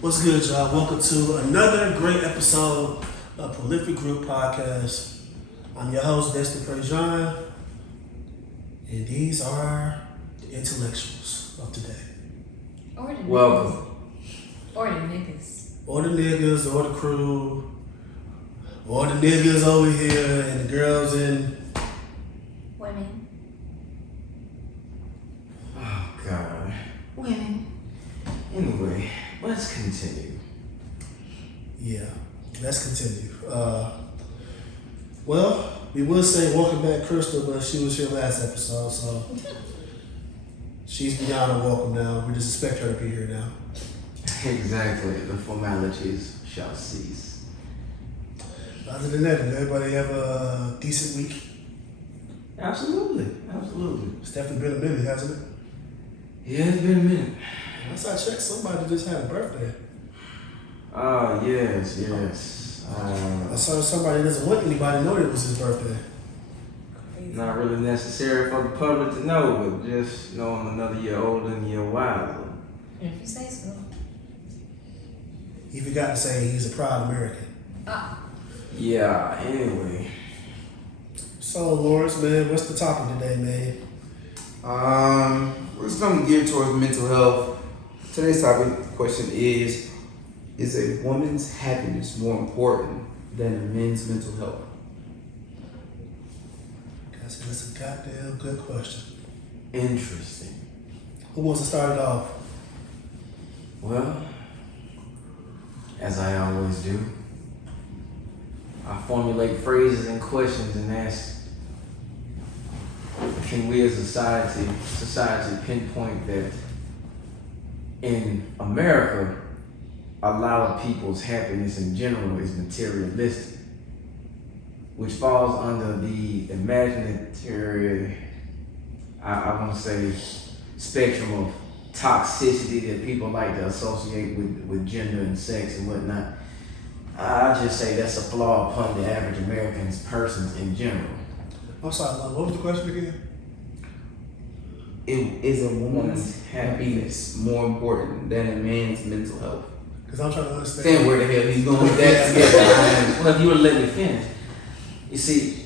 What's good, y'all? Welcome to another great episode of Prolific Group Podcast. I'm your host, Destin Prejean, and these are the intellectuals of today. Or the Welcome. niggas. Or the niggas. Or the niggas, or the crew, or the niggas over here, and the girls in. Women. Oh, God. Women. Anyway, let's continue. Yeah, let's continue. Well, we would say welcome back, Crystal, but she was here last episode, so she's beyond a welcome now. We just expect her to be here now. Exactly. The formalities shall cease. Other than that, did everybody have a decent week? Absolutely. It's definitely been a minute, hasn't it? Yeah, it's been a minute. Last I checked, somebody just had a birthday. Oh, yes. I saw somebody that doesn't want anybody to know that it was his birthday. Not really necessary for the public to know, but just know I'm another year older and a year wiser. If you say so. He forgot to say he's a proud American. Yeah, anyway. So, Lawrence, man, what's the topic today, man? We're just gonna gear towards mental health. Today's topic question is a woman's happiness more important than a man's mental health? That's a goddamn good question. Interesting. Who wants to start it off? Well, as I always do, I formulate phrases and questions and ask, can we as a society pinpoint that in America, a lot of people's happiness in general is materialistic, which falls under the imaginary, I want to say, spectrum of toxicity that people like to associate with gender and sex and whatnot. I just say that's a flaw upon the average American person in general. I'm sorry, Lon, what was the question again? Is a woman's happiness more important than a man's mental health? Because I'm trying to understand. Understand where the hell he's going with that together. Well, if you would let me finish. You see,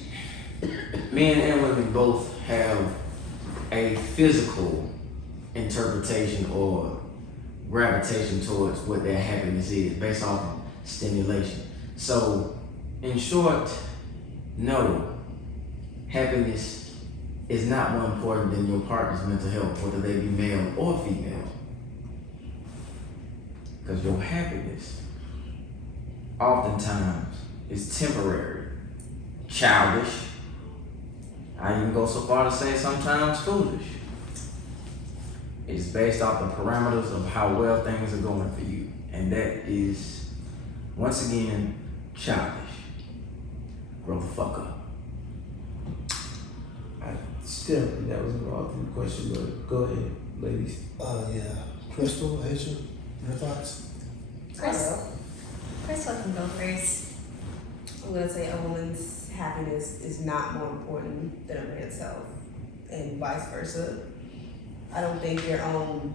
men and women both have a physical interpretation or gravitation towards what their happiness is based off of stimulation. So, in short, no, happiness is not more important than your partner's mental health, whether they be male or female. Because your happiness oftentimes is temporary, childish. I even go so far to say sometimes foolish. It's based off the parameters of how well things are going for you. And that is, once again, childish. Grow the fuck up. I still think that was involved in the question, but go ahead, ladies. Yeah. Crystal, Asia, your thoughts? Chris can go first. I'm gonna say a woman's happiness is not more important than a man's health, and vice versa. I don't think your own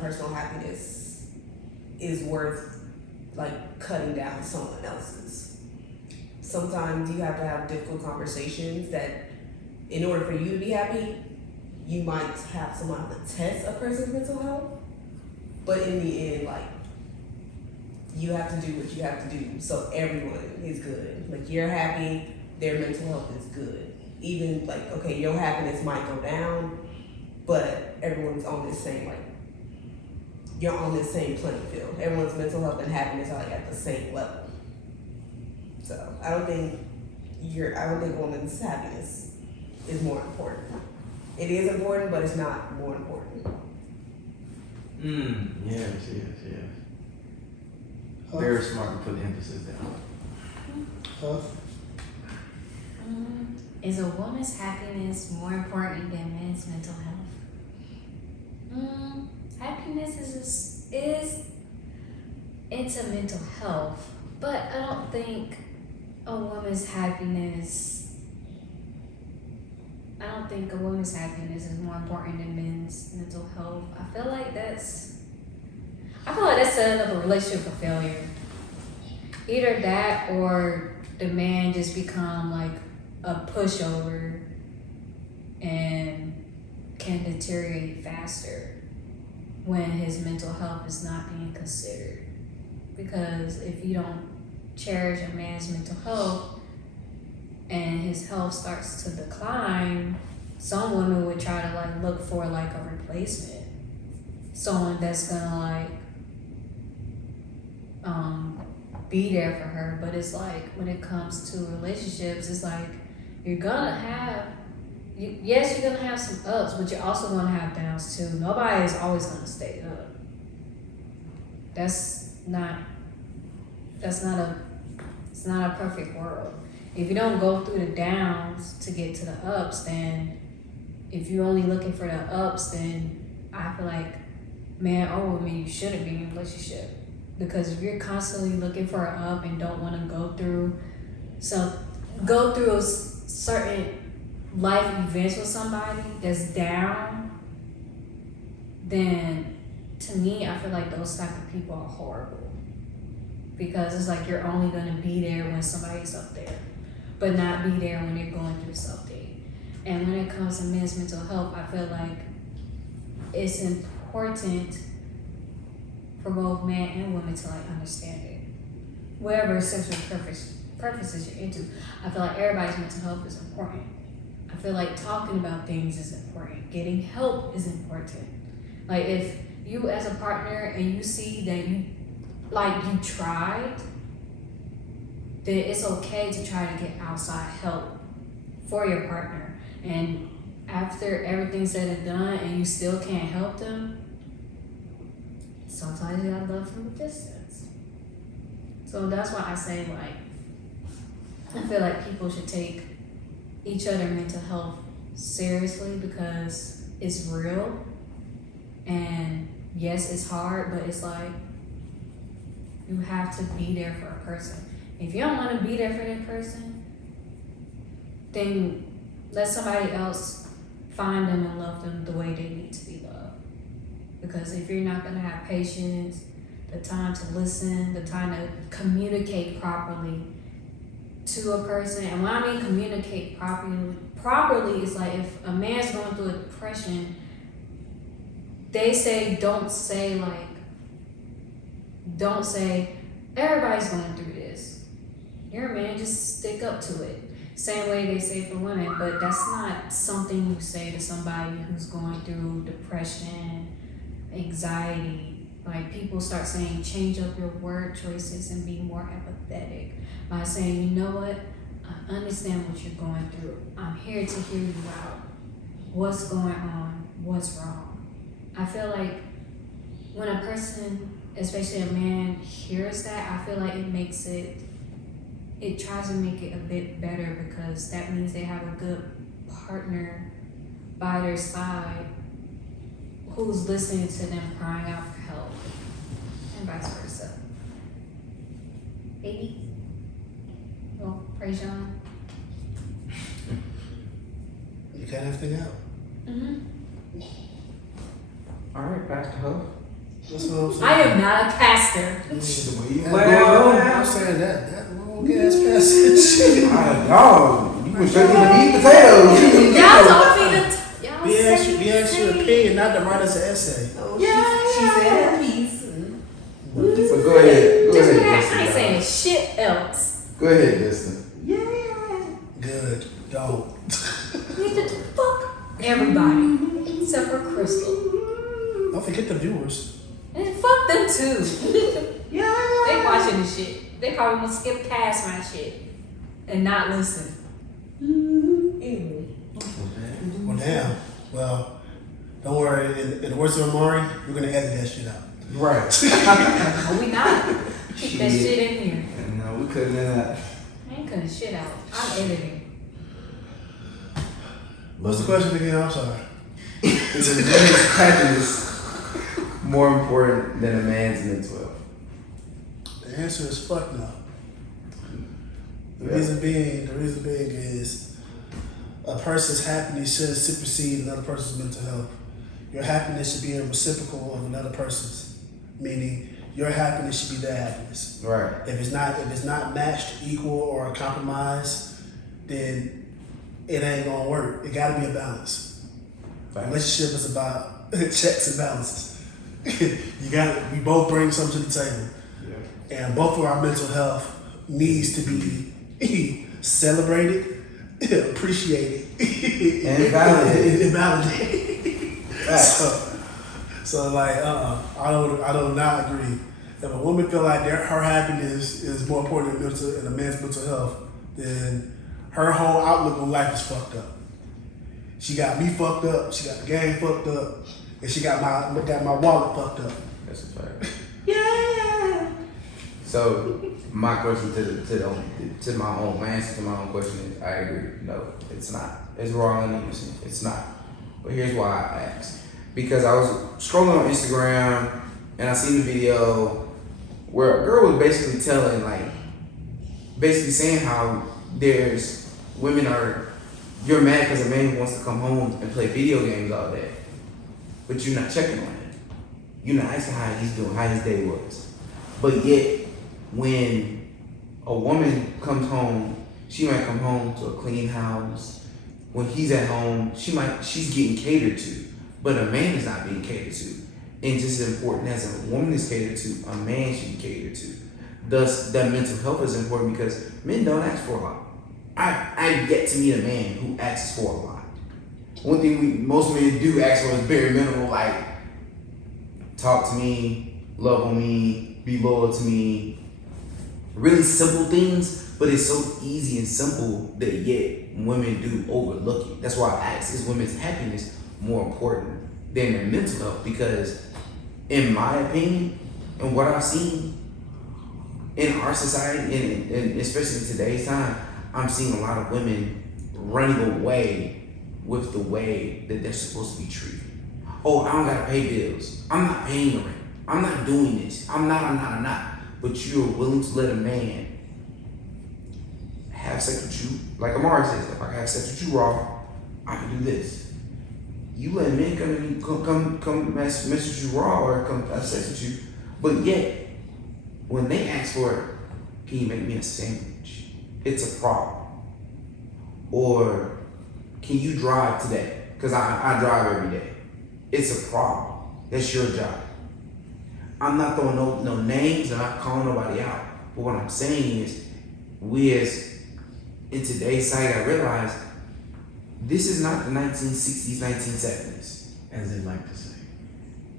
personal happiness is worth like cutting down someone else's. Sometimes you have to have difficult conversations that, in order for you to be happy, you might have someone have to test a person's mental health. But in the end, like, you have to do what you have to do so everyone is good. Like, you're happy, their mental health is good. Even, like, okay, your happiness might go down, but everyone's on this same, like, you're on this same playing field. Everyone's mental health and happiness are, like, at the same level. So, I don't think woman's happiness is more important. It is important, but it's not more important. Yes. Very smart to put the emphasis there. Huh? Is a woman's happiness more important than men's mental health? Happiness is into mental health, but I don't think a woman's happiness is more important than men's mental health. I feel like that's setting up a relationship for failure. Either that or the man just become like a pushover and can deteriorate faster when his mental health is not being considered. Because if you don't cherish a man's mental health and his health starts to decline, some women would try to like look for like a replacement, someone that's gonna like be there for her. But it's like when it comes to relationships, it's like you're gonna have yes, you're gonna have some ups, but you're also gonna have downs too. Nobody is always gonna stay up. It's not a perfect world. If you don't go through the downs to get to the ups, then if you're only looking for the ups, then I feel like man or woman, you shouldn't be in a relationship. Because if you're constantly looking for an up and don't want to go through a certain life events with somebody that's down, then to me, I feel like those type of people are horrible. Because it's like you're only going to be there when somebody's up there, but not be there when they're going through something. And when it comes to men's mental health, I feel like it's important for both men and women to like understand it. Whatever sexual preferences you're into, I feel like everybody's mental health is important. I feel like talking about things is important. Getting help is important. Like if you as a partner and you see that you tried, then it's okay to try to get outside help for your partner. And after everything's said and done and you still can't help them, sometimes you gotta love from a distance. So that's why I say I feel like people should take each other's mental health seriously because it's real. And yes, it's hard, but it's like you have to be there for a person. If you don't want to be there for that person, then let somebody else find them and love them the way they need to be loved. Because if you're not going to have patience, the time to listen, the time to communicate properly to a person, and when I mean communicate properly is like if a man's going through a depression, they say don't say everybody's going through this. You're a man, just stick up to it. Same way they say for women, but that's not something you say to somebody who's going through depression, anxiety. Like people start saying change up your word choices and be more empathetic by saying, you know what, I understand what you're going through. I'm here to hear you out. What's going on? What's wrong? I feel like when a person, especially a man, hears that, I feel like it tries to make it a bit better because that means they have a good partner by their side who's listening to them crying out for help, and vice versa. Baby? Well, praise John. You got everything out? Mm-hmm. All right, Pastor Huff. That's what I'm saying. I am not a pastor. I'm saying that long ass passage. No, you went straight to the meat potatoes. Y'all told me to. Y'all We said asked your opinion, not to write us an essay. Oh, Yeah. she said her piece. So go ahead. Just Go relax. I ahead. ain't saying shit else. Go ahead, listen. Good. Don't. You need to fuck everybody except for Crystal. Don't forget the viewers. And fuck them too. They watching this shit. They probably gonna skip past my shit and not listen. Anyway. Well, damn. Well, don't worry. In the words of Amari, we're gonna edit that shit out. Right. No, we not. Keep that shit in here. No, we couldn't. I ain't cutting shit out. I'm editing. What's the question again? I'm sorry. Is a woman's happiness more important than a man's mental health? The answer is fuck no. The Yeah. reason being is a person's happiness shouldn't supersede another person's mental health. Your happiness should be a reciprocal of another person's. Meaning, your happiness should be their happiness. Right. If it's not matched, equal, or a compromise, then it ain't gonna work. It gotta be a balance. Right. Relationship is about checks and balances. We both bring something to the table. Yeah. And both of our mental health needs to be celebrated, appreciated, And validated. and validated. So like, I do not agree. If a woman feel like her happiness is more important than a man's mental health, then her whole outlook on life is fucked up. She got me fucked up. She got the game fucked up, and she got my wallet fucked up. That's a fact. Yeah. So my question to my own answer to my own question is, I agree. No, it's not. It's wrong and innocent. It's not. But here's why I asked. Because I was scrolling on Instagram and I seen a video where a girl was basically saying how you're mad because a man wants to come home and play video games all day, but you're not checking on him. You're not asking how he's doing, how his day was. But yet, when a woman comes home, she might come home to a clean house. When he's at home, she's getting catered to, but a man is not being catered to. And just as important as a woman is catered to, a man should be catered to. Thus, that mental health is important because men don't ask for a lot. I've yet to meet a man who asks for a lot. One thing most men do ask for is very minimal, like talk to me, love on me, be loyal to me. Really simple things, but it's so easy and simple that yet women do overlook it. That's why I ask, is women's happiness more important than their mental health? Because in my opinion, and what I've seen in our society, and especially in today's time, I'm seeing a lot of women running away with the way that they're supposed to be treated. Oh, I don't gotta pay bills. I'm not paying the rent. I'm not doing this. I'm not. But you're willing to let a man have sex with you. Like Amari says, if I have sex with you raw, I can do this. You let men come mess with you raw or come have sex with you, but yet, when they ask for it, can you make me a sandwich? It's a problem. Or can you drive today? Because I drive every day. It's a problem. That's your job. I'm not throwing no names and I'm not calling nobody out. But what I'm saying is, in today's society, I realize this is not the 1960s, 1970s. As they like to say.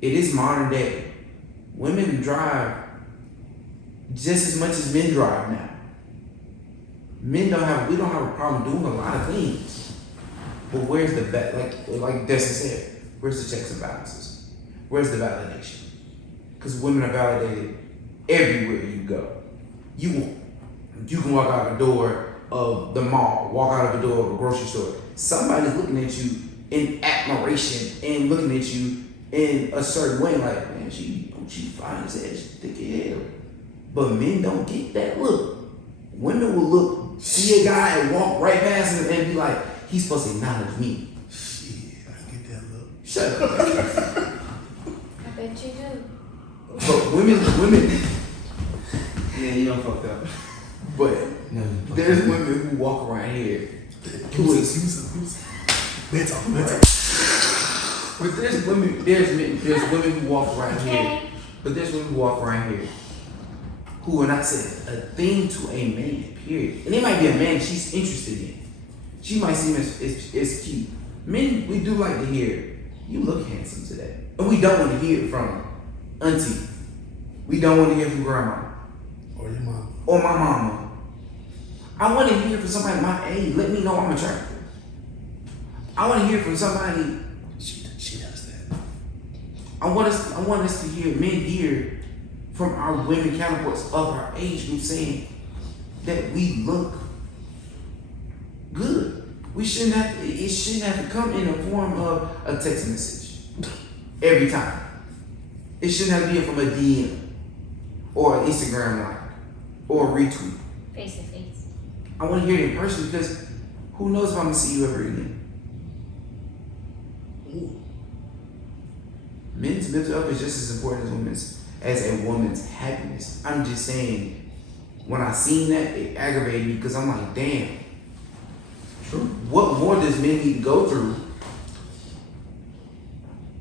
It is modern day. Women drive just as much as men drive now. We don't have a problem doing a lot of things. But where's the like Destin said, where's the checks and balances? Where's the validation? Because women are validated everywhere you go. You can walk out the door of the mall, walk out of the door of a grocery store. Somebody's looking at you in admiration and looking at you in a certain way, like, man, she fine as hell, she thick as hell. But men don't get that look. Women will look, see a guy and walk right past him and be like, he's supposed to acknowledge me. Shit, I get that look. Shut up. I bet you do. But women, Yeah, you don't fucked up. but there's women who walk around here who is, mental. but there's women who walk around here, but there's women who walk around here who are not saying a thing to a man, period. And it might be a man she's interested in. She might seem as cute. Men, we do like to hear, you look handsome today. And we don't want to hear it from auntie. We don't want to hear from grandma. Or your mom. Or my mama. I want to hear from somebody my age. Let me know I'm attractive. I want to hear from somebody. She does that. I want us to hear, men hear from our women counterparts of our age group saying that we look good. It shouldn't have to come in the form of a text message every time. It shouldn't have to be from a DM or an Instagram like or a retweet. Face to face. I want to hear it in person because who knows if I'm gonna see you ever again. Men's mental health is just as important as women's. as a woman's happiness. I'm just saying, when I seen that, it aggravated me because I'm like, damn. True. What more does men need to go through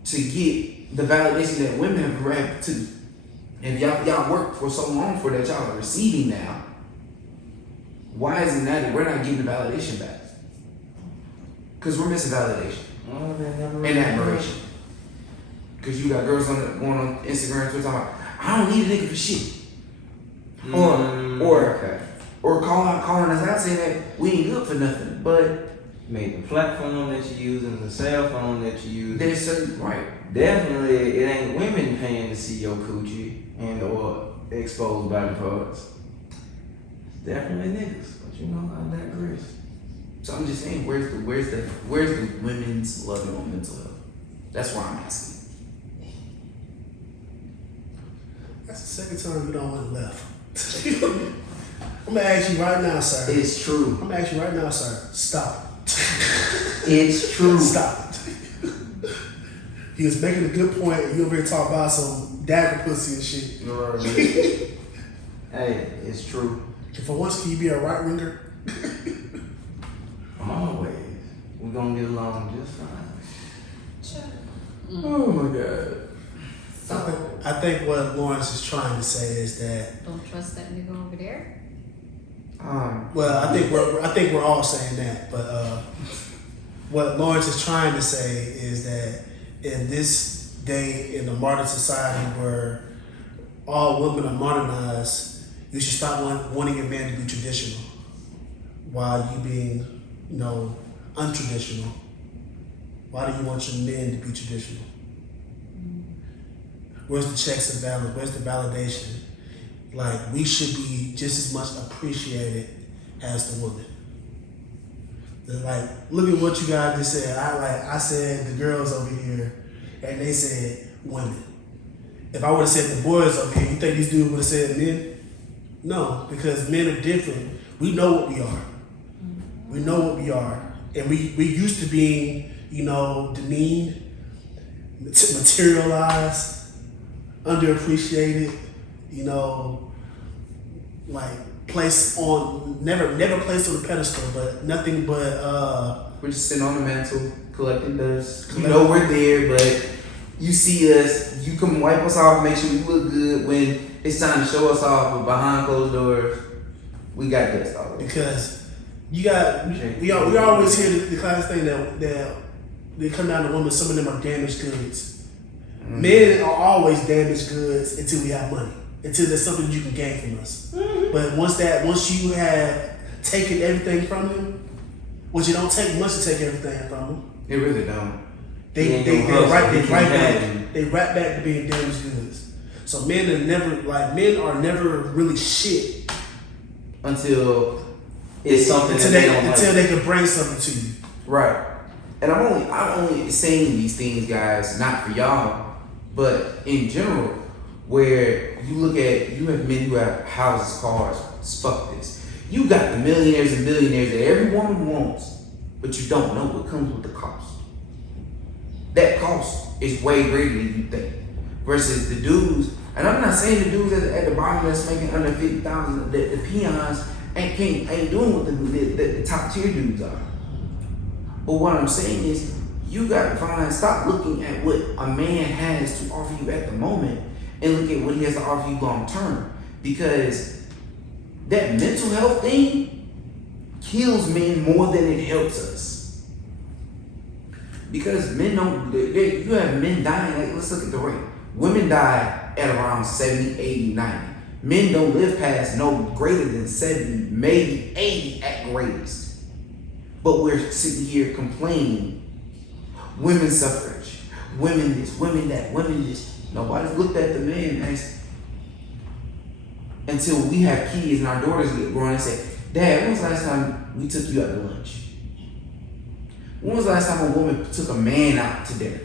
to get the validation that women have had to? If y'all work for so long for that, y'all are receiving now. Why isn't that we're not getting the validation back? Because we're missing validation and admiration. Because you got girls going on Instagram and Twitter talking about, I don't need a nigga for shit. Or calling us out saying that we ain't good for nothing. But Made the platform that you're using, the cell phone that you use. there's certain, right. Definitely, it ain't women paying to see your coochie and or exposed body parts. It's definitely niggas, but you know, I digress. So I'm just saying, where's the women's love on mental health? That's why I'm asking. That's the second time you don't want left. I'm gonna ask you right now, sir. It's true. I'm gonna ask you right now, sir. Stop. It's true. Stop. He was making a good point, and you over here talking about some dagger pussy and shit. Hey, it's true. And for once, can you be a right winger? Always. We're gonna get along just fine. Oh my God. So, I think what Lawrence is trying to say is that. don't trust that nigga over there. Well, I think we're all saying that, but what Lawrence is trying to say is that in this day in the modern society where all women are modernized, you should stop wanting a man to be traditional, while you being, untraditional. Why do you want your men to be traditional? Where's the checks and balance? Where's the validation? Like, we should be just as much appreciated as the woman. Like, look at what you guys just said. I said the girls over here, and they said women. If I would have said the boys over here, you think these dudes would have said men? No, because men are different. We know what we are. We know what we are. And we used to being, demeaned, materialized, underappreciated, like placed on, never placed on a pedestal, but nothing but We're just sitting on the mantle, collecting dust. You know we're there, but you see us, you come wipe us off, make sure we look good. When it's time to show us off, but behind closed doors, we got dust all over. because we always hear the class thing that they come down to women. Some of them are damaged goods. Mm-hmm. Men are always damaged goods until we have money, until there's something you can gain from us. Mm-hmm. But once you have taken everything from them, which it don't take much to take everything from them. It really don't. They right back to being damaged goods. So men are never really shit until it's something until they can bring something to you. Right. And I'm only saying these things, guys, not for y'all, but in general, where you have men who have houses, cars, fuck this. You got the millionaires and billionaires that every woman wants, but you don't know what comes with the cost. That cost is way greater than you think. Versus the dudes, and I'm not saying the dudes at the bottom that's making under 50,000, the peons ain't doing what the top tier dudes are. But what I'm saying is, you gotta stop looking at what a man has to offer you at the moment and look at what he has to offer you long term. Because that mental health thing kills men more than it helps us. Because men don't, you have men dying, like let's look at the rate. Women die at around 70, 80, 90. Men don't live past no greater than 70, maybe 80 at greatest. But we're sitting here complaining, women's suffrage, women this, women that, women this. Nobody's looked at the man as, until we have kids and our daughters get grown and say, Dad, when was the last time we took you out to lunch? When was the last time a woman took a man out to dinner?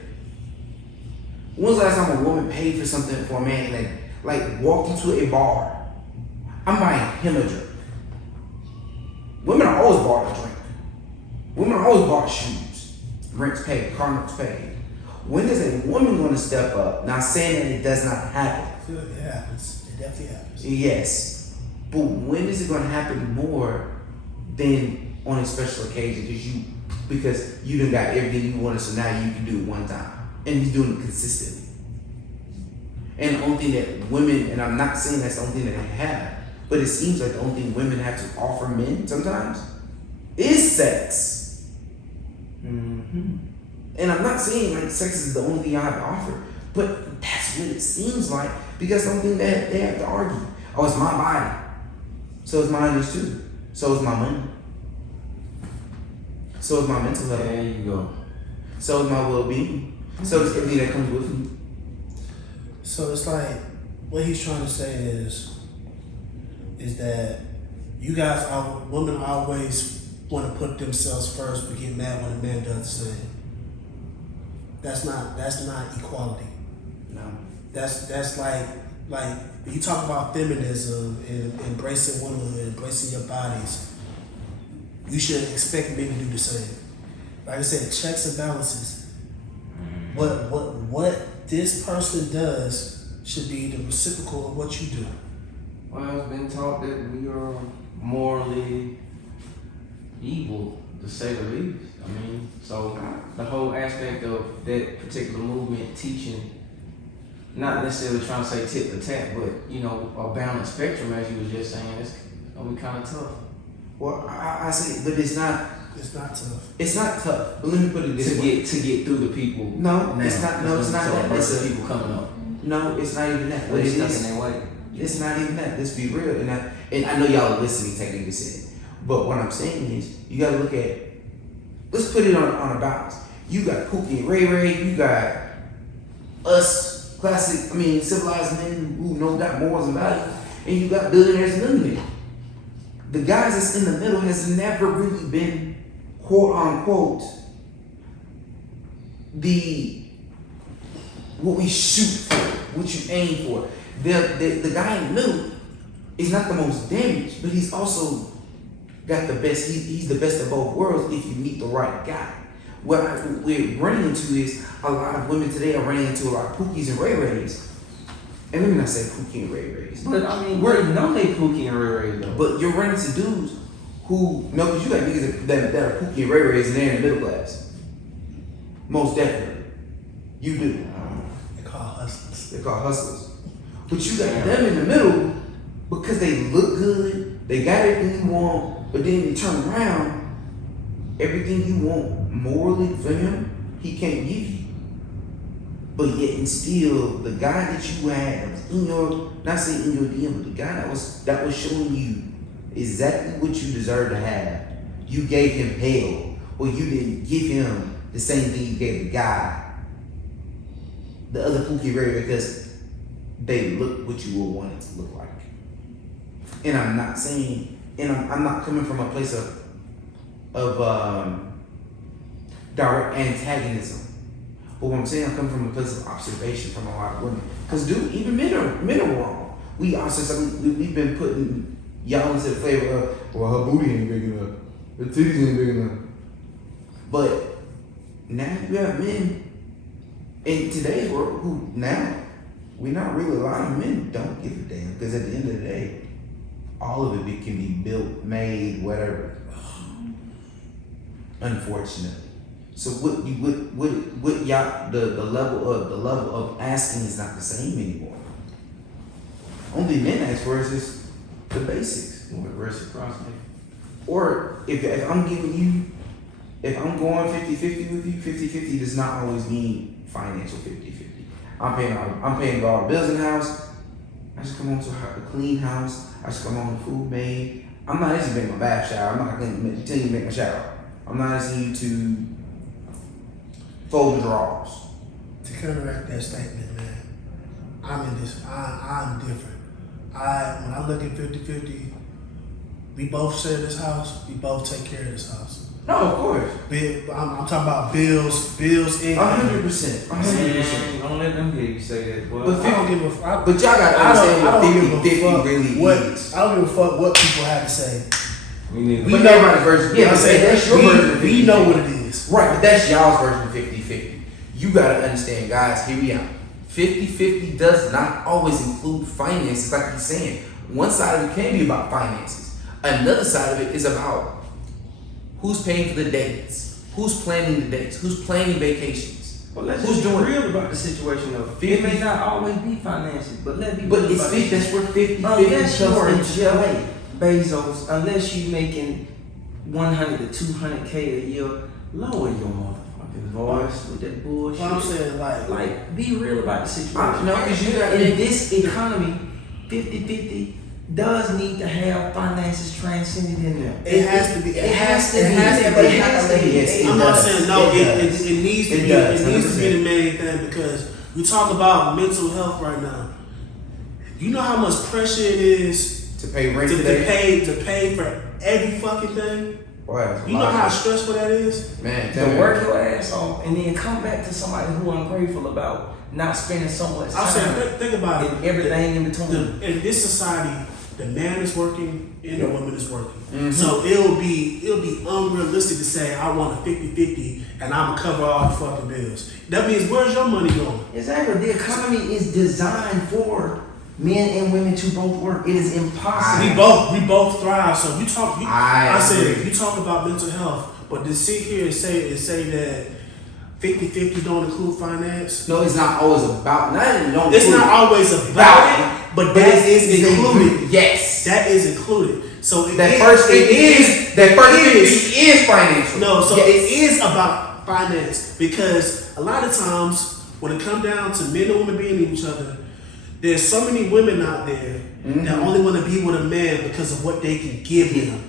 When was the last time a woman paid for something for a man, like walked into a bar? I'm buying him a drink. Women are always bought a drink. Women are always bought shoes. Rent's paid, car notes paid. When is a woman going to step up? Not saying that it does not happen. It happens. It definitely happens. Yes, but when is it going to happen more than on a special occasion? Because you done got everything you wanted, so now you can do it one time, and he's doing it consistently. And the only thing that women, and I'm not saying that's the only thing that they have, but it seems like the only thing women have to offer men sometimes is sex. Mm-hmm. And I'm not saying like sex is the only thing I have to offer, but that's what it seems like, because the only thing that they have to argue. Oh, it's my body. So it's mine is too. So is my money. So is my mental health. There you go. So is my well-being. So is everything that comes with me. So it's like what he's trying to say is that you guys, women always want to put themselves first, but get mad when a man does the same. That's not equality. No. That's like you talk about feminism and embracing women, embracing your bodies. You should expect men to do the same. Like I said, checks and balances. What this person does should be the reciprocal of what you do. Well, it's been taught that we are morally evil, to say the least. I mean, so the whole aspect of that particular movement teaching, not necessarily trying to say tit for tat, but a balanced spectrum, as you was just saying, it's gonna be kind of tough. Well, I say, but it's not. It's not tough. It's not tough. But let me put it this way. To get through the people. No, it's not. No, it's not that. Versus people coming up. No, it's not even that. But What it's it stuck is, in their way. it's not even that. Let's be real. And I know y'all are listening, technically saying. But what I'm saying is, you gotta look at. Let's put it on a balance. You got Pookie and Ray Ray. You got us, classic. Civilized men who got morals and values, and you got billionaires and millionaires. The guys that's in the middle has never really been, quote unquote, what we shoot for, what you aim for. The guy in the middle is not the most damaged, but he's also got the best. He's the best of both worlds if you meet the right guy. What we're running into is a lot of women today are running into a lot of Pookies and Ray Rays. And let me not say Pookie and Ray Rays. But we're no they Pookie and Ray Ray though. But you're running to dudes who because you got niggas that are Pookie and Ray Rays and they're in the middle class. Most definitely. You do. They're called hustlers. They're called hustlers. But you got them in the middle because they look good, they got everything you want, but then you turn around, everything you want morally for him, he can't give you. But yet and still, the guy that you had in your, not saying in your DM, but the guy that was showing you exactly what you deserve to have, you gave him hell, or you didn't give him the same thing you gave the guy, the other Pookie Ray, because they look what you would want it to look like. And I'm not saying, and I'm not coming from a place of direct antagonism. But what I'm saying, I'm coming from a place of observation from a lot of women. Because even men are wrong. We've been putting y'all into the flavor of, well, her booty ain't big enough, her titties ain't big enough. But now you have men in today's world who now, we're not really, a lot of men don't give a damn. Because at the end of the day, all of it can be built, made, whatever. Unfortunately. So what y'all the level of asking is not the same anymore. Only men ask for is just the basics. Reciprocity. Or if I'm giving you, if I'm going 50-50 with you, 50-50 does not always mean financial 50-50. I'm paying all the bills in the house. I just come home to a clean house. I just come home to food made. I'm not asking you to make my bath shower. I'm not going to tell you to make my shower. I'm not asking you to fold the drawers. To counteract that statement, man, I'm different. When I look at 50-50, we both share this house, we both take care of this house. No, of course. I'm talking about bills, income. 100%. 100%. Don't let them hear you say that. Well, But I don't give a fuck. But y'all gotta understand what 50-50 really is. I don't give a fuck what people have to say. we need. But everybody's version. Yeah, I'm saying that's your version of 50-50. we know what it is. Right, but that's y'all's version of 50-50. you gotta understand, guys, hear me out. 50-50 does not always include finances, like he's saying. One side of it can be about finances. Another side of it is about who's paying for the dates, who's planning the dates, who's planning vacations. Well, let's Who's just be doing real about the situation of 50? it may not always be finances, but let's be But real it's about 50, it. that's where 50-50 Unless you are comes into play. Jeff Bezos, unless you making 100 to 200K a year, lower your motherfucking voice with that bullshit. What I'm saying, Like, be real about the situation. No, because you got In this economy, 50-50 does need to have finances transcended in there. it has to be. It has to be. but It has to be. yes, it I'm not does. saying no. It It does. needs to It be. does, It needs to be 100%. the main thing because we talk about mental health right now. You know how much pressure it is To pay rent to today. pay for every fucking thing. Wow, You know how stressful that is. man, To work your ass off and then come back to somebody who ungrateful about not spending so much I'm saying, time think about it. and everything in between. In this society, the man is working and the woman is working. Mhm. So it'll be unrealistic to say I want a 50-50 and I'm gonna cover all the fucking bills. That means where's your money going? Exactly. The economy is designed for men and women to both work. It is impossible. We both thrive. So you talk. I I said agree. you talk about mental health, but to sit here and say that 50-50 don't include finance. No, it's not always about. Not It's not always about it, but that is included. Yes. That is included. So it That is- first it 50 is that first 50 is. is financial. No, so Yes. it is about finance because a lot of times when it comes down to men and women being with each other, there's so many women out there that only want to be with a man because of what they can give him,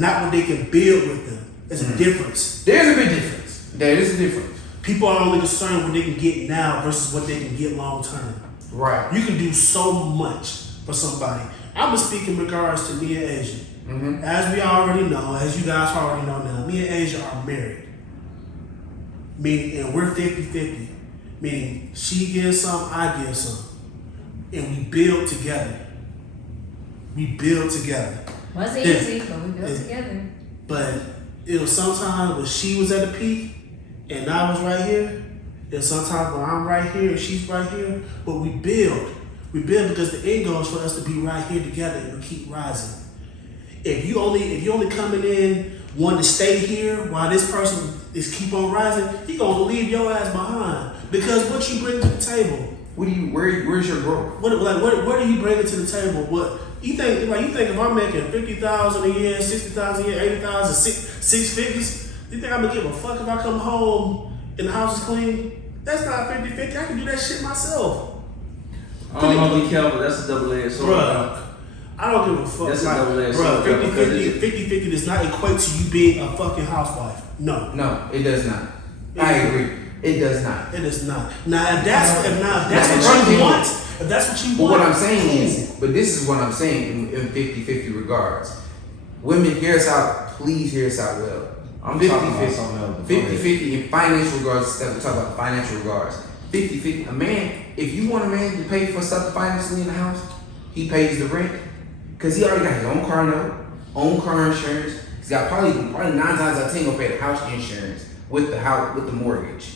not what they can build with them. There's a difference. There's a big difference. There is a difference. People are only concerned with what they can get now versus what they can get long term. Right. You can do so much for somebody. I'm gonna speak in regards to me and Asia. As we already know, as you guys already know now, me and Asia are married. Meaning, and we're 50-50. Meaning, she gives some, I give some. And we build together. We build together. Wasn't Yeah. easy, but we built Yeah. together. But it was sometimes when she was at the peak and I was right here. There's sometimes when I'm right here and she's right here. But we build. We build because the end goal is for us to be right here together and we keep rising. If you only coming in wanting to stay here while this person is keep on rising, he gonna leave your ass behind. Because what you bring to the table. Where's your growth? What do you bring to the table? What you think? Like you think if I'm making 50,000 a year, 60,000 a year, 80,000, six figures, you think I'm gonna give a fuck if I come home and the house is clean? That's not 50-50. I can do that shit myself. I don't know, be careful. That's a double-edged sword. Bruh, I don't give a fuck. That's a Like, double-edged bruh, sword, because 50-50 does not equate to you being a fucking housewife. No, No, it does not. I agree. It does not. it is not. Now, if that's what Now, you want, if that's what you But want, what I'm saying cool. is, but this is what I'm saying in 50-50 regards. Women, hear us out. Please hear us out well. I'm talking about something else. 50-50 in financial regards. That we talk about financial regards. 50-50. A man, if you want a man to pay for stuff financially in the house, he pays the rent because he already got his own car note, own car insurance. He's got probably 9 times out of 10 gonna pay the house insurance with the mortgage.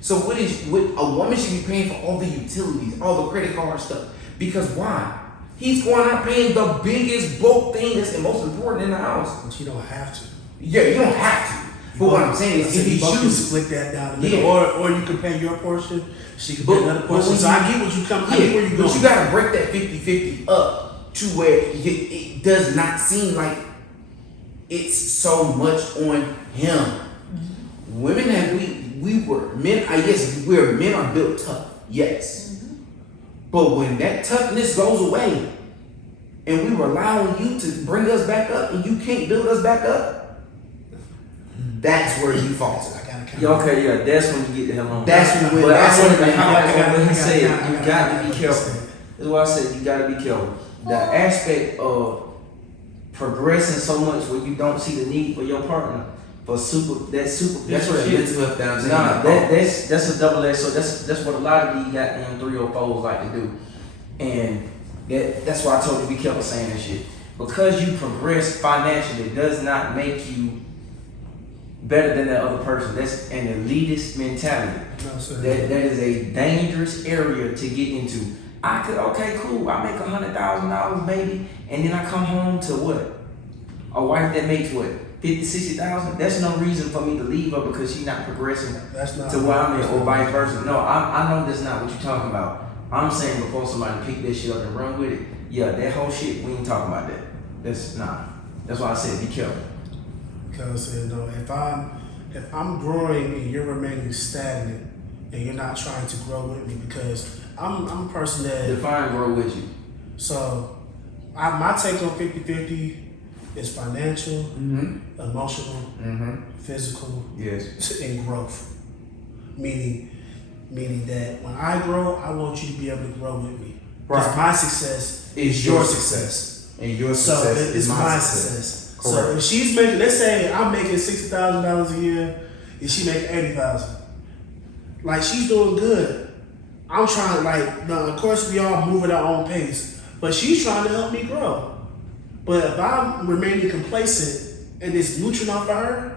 So what a woman should be paying for all the utilities, all the credit card stuff. Because why? He's going out paying the biggest bulk thing that's the most important in the house. But you don't have to. Yeah, you don't have to. But what I'm saying is, if you both can choose, split that down the middle, Yeah. or you can pay your portion, she can But- pay another but portion. when So you- I get what you come. I get where you but going. you gotta break that 50-50 up to where it does not seem like it's so much on him. Women have we were men. Men are built tough. Yes, but when that toughness goes away, and we rely on you to bring us back up, and you can't build us back up, that's where you falter. I gotta count. Yeah, okay, yeah, that's when you get the hell on. That's when. But That's I wanted when. to highlight what he said. You I got to be gotta careful. understand. That's why I said you got to be careful. The aspect of progressing so much where you don't see the need for your partner for super. That's where the shit. mental health down. Nah, that's a double edged. So that's what a lot of these goddamn 304s like to do, and that's why I told you be careful saying that shit. Because you progress financially does not make you better than that other person. That's an elitist mentality. No, sir. That is a dangerous area to get into. I could, okay, cool. I make $100,000 maybe, and then I come home to what? A wife that makes what? 50, 60,000? That's no reason for me to leave her because she's not progressing That's not to where I'm at, or vice versa. No, I know that's not what you're talking about. I'm saying before somebody pick that shit up and run with it, yeah, that whole shit, we ain't talking about that. That's not. That's why I said be careful. Because you know, if I'm growing and you're remaining stagnant and you're not trying to grow with me, because I'm a person that Define grow with you. So my take on 50-50 is financial, emotional, physical, Yes. and growth. Meaning that when I grow, I want you to be able to grow with me. Because Right. my success is your success. And your So success it's is my success. success. So Correct. if she's making, let's say I'm making $60,000 a year, and she making $80,000, like she's doing good. I'm trying, like, no, of course we all move at our own pace, but she's trying to help me grow. But if I'm remaining complacent and it's neutral enough for her,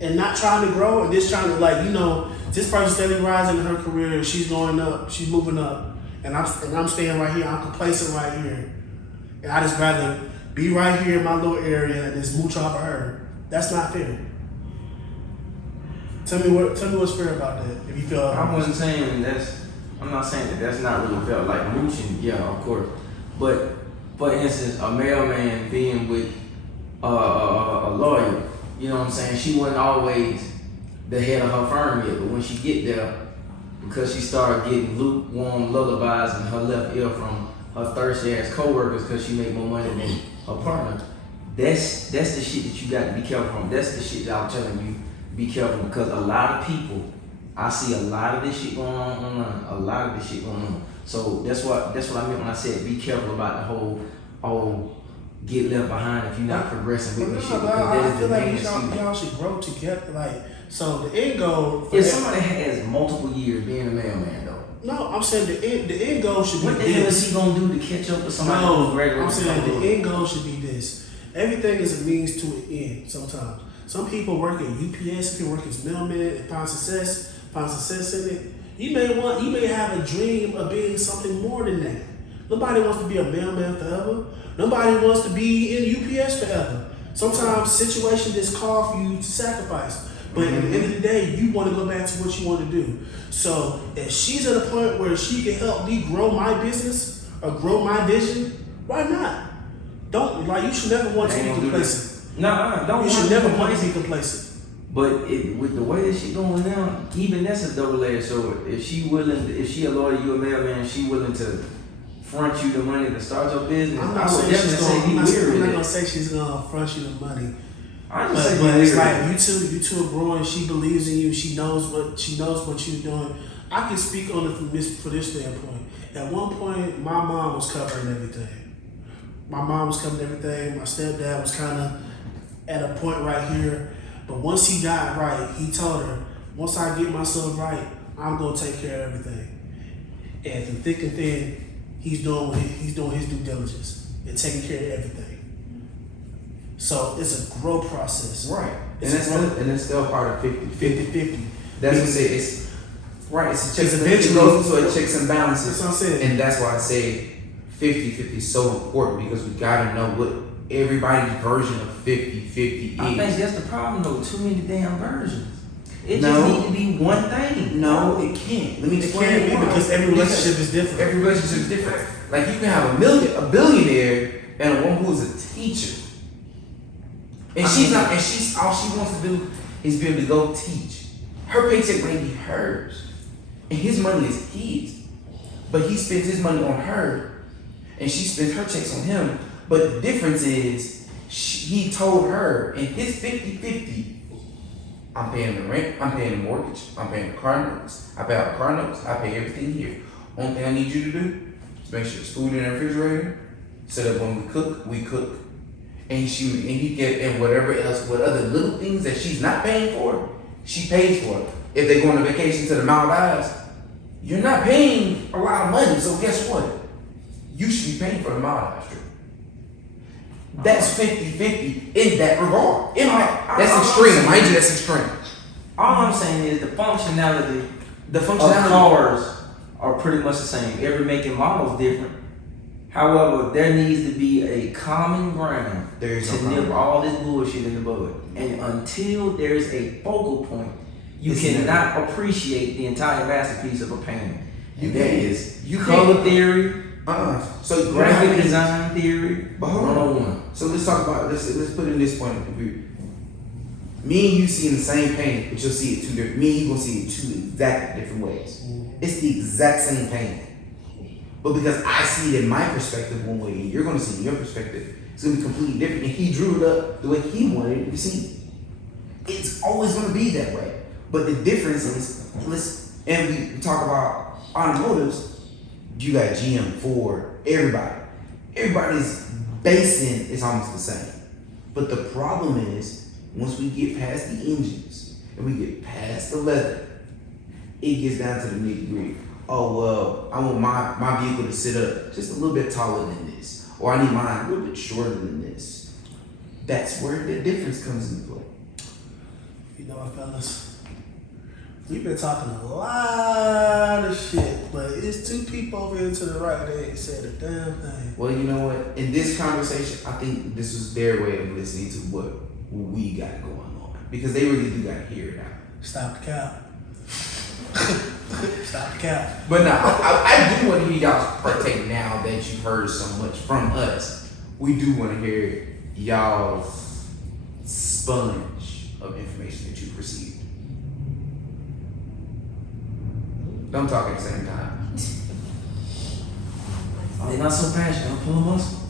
and not trying to grow, and just trying to, like, you know, this person's steadily rising in her career, and she's going up, she's moving up, and I'm staying right here, I'm complacent right here, and I just rather be right here in my little area and just mooch off of her. That's not fair. Tell me what's fair about that. If you feel I wasn't saying I'm not saying that's not really felt like mooching, yeah, of course. But for instance, a mailman being with a lawyer, you know what I'm saying? She wasn't always the head of her firm yet, but when she get there, because she started getting lukewarm lullabies in her left ear from her thirsty ass coworkers because she made more money than her partner. That's the shit that you got to be careful from. That's the shit that I'm telling you, be careful, because a lot of people, I see a lot of this shit going on online. A lot of this shit going on. So that's what I meant when I said be careful about the whole get left behind if you're not progressing with me shit. Because that I is feel the like main y'all should grow together. Like, so the end goal. if somebody has multiple years being a mailman though, No, I'm saying the end goal should be what the hell this. is he gonna do to catch up with somebody who's regular? I'm saying the end goal should be this. Everything is a means to an end sometimes. Some people work at UPS, some people work as mailman and find success in it. You may have a dream of being something more than that. Nobody wants to be a mailman forever. Nobody wants to be in UPS forever. Sometimes situations just call for you to sacrifice. But at the end of the day, you want to go back to what you want to do. So if she's at a point where she can help me grow my business or grow my vision, why not? You should never want to be complacent. Don't. You should never want to be complacent. But with the way that she going now, even that's a double-edged sword. If she a lawyer, you a mailman, she willing to front you the money to start your business. I'm I not would saying definitely say be I'm weary not with gonna it. say she's gonna front you the money. I But just say be it's weary. like you two are growing. She believes in you. She knows what you're doing. I can speak on it from this standpoint. At one point, my mom was covering everything. My stepdad was kind of at a point right here. But once he got right, he told her, once I get myself right, I'm gonna take care of everything. And through thick and thin, he's doing his due diligence and taking care of everything. So it's a growth process. Right. It's And it's still part of 50-50. 50-50. That's what I say. It's right. It's a checks and eventually- it goes into a checks and balances. That's what I'm saying. And that's why I say 50-50 is so important, because we gotta know what everybody's version of 50-50 is. I think that's the problem though. Too many damn versions. It No. just need to be one thing. No, it can't. Let me It explain can't be why. because every relationship is different. Every relationship is different. Like you can have a billionaire and a woman who's a teacher. And she's all she wants to do is be able to go teach. Her paycheck may be hers. And his money is his. But he spends his money on her. And she spends her checks on him. But the difference is, he told her in his 50-50, I'm paying the rent, I'm paying the mortgage, I'm paying the car notes, I pay all the car notes, I pay everything here. Only thing I need you to do is make sure there's food in the refrigerator, so that when we cook. And whatever else, what other little things that she's not paying for, she pays for it. If they go on a vacation to the Maldives, you're not paying a lot of money, so guess what? You should be paying for the Maldives trip. That's 50-50 in that regard. That's I'm extreme. saying- Mind you, that's extreme. All I'm saying is the functionality The of functionality. cars are pretty much the same. Every make and model is different. However, there needs to be a common ground There is to no common nip all this bullshit in the bud. And until there's a focal point, you It's cannot appreciate the entire masterpiece of a painting. You And that can't. is You color can't. theory, So graphic design theory, But hold on. 101. So let's talk about let's put it in this point of view. Me and you seeing the same painting, but you'll see it two different. Me and you gonna see it two exactly different ways. It's the exact same painting, but because I see it in my perspective one way, and you're gonna see it in your perspective, it's gonna be completely different. And he drew it up the way he wanted it to be seen. It's always gonna be that way. But the difference is, we talk about automotives. You got GM, Ford, everybody. Everybody's basing is almost the same. But the problem is, once we get past the engines and we get past the leather, it gets down to the nitty-gritty. Oh, well, I want my vehicle to sit up just a little bit taller than this. Or I need mine a little bit shorter than this. That's where the difference comes into play. You know what, fellas? We've been talking a lot of shit, but it's two people over here to the right. They ain't said a damn thing. Well, you know what? In this conversation, I think this was their way of listening to what we got going on. Because they really do got to hear it out. Stop the cap. Stop the cap. But no, I do want to hear y'all's partake now that you've heard so much from us. We do want to hear y'all's sponge of information that you've received. Don't talk at the same time. They're not so passionate. I'm pulling muscle.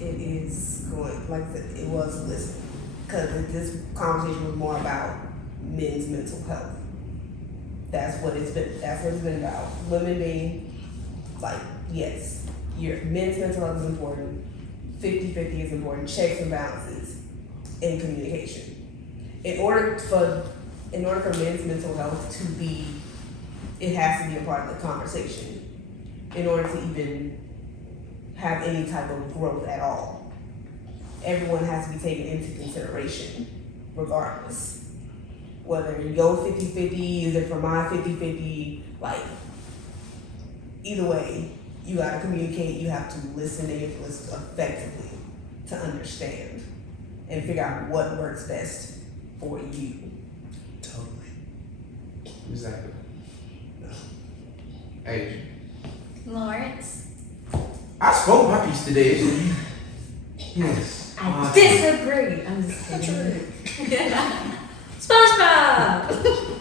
It is going, like I said, it was listening. Because this conversation was more about men's mental health. That's what it's been about. Women being like, yes, your men's mental health is important. 50-50 is important. Checks and balances in communication. In order for men's mental health to be, it has to be a part of the conversation in order to even have any type of growth at all. Everyone has to be taken into consideration regardless. Whether your 50-50, is it for my 50-50, like, either way, you gotta communicate, you have to listen, and you have to listen effectively to understand and figure out what works best for you. Totally. Exactly. Hey, Lawrence, I spoke my piece today. Yes. I disagree. I'm just kidding. SpongeBob.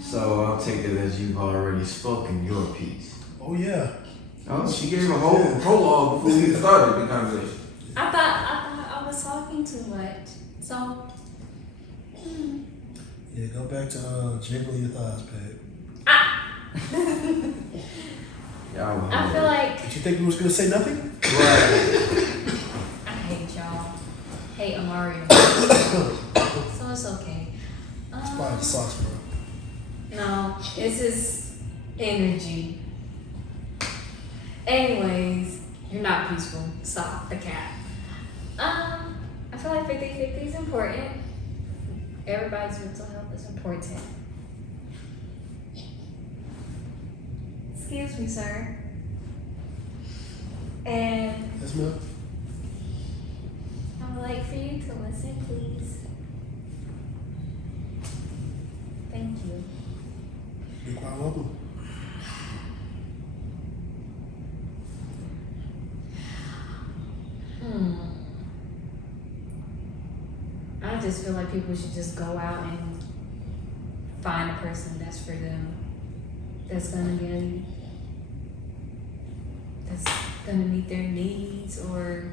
So I'll take it as you've already spoken your piece. Oh yeah. Oh, she gave a whole prologue before we even started the conversation. I thought I was talking too much. So Yeah, go back to jiggle your thighs, babe. Y'all I feel like Did you think we was gonna say nothing? right. I hate y'all. Hate Amario. So it's okay. It's probably the sauce, bro. No, it's just energy. Anyways, you're not peaceful. Stop the cat. I feel like 50-50 is important. Everybody's mental health is important. Excuse me, sir. And Yes, ma'am. I would like for you to listen, please. Thank you. Be quite welcome. I just feel like people should just go out and find a person that's for them. That's gonna meet their needs or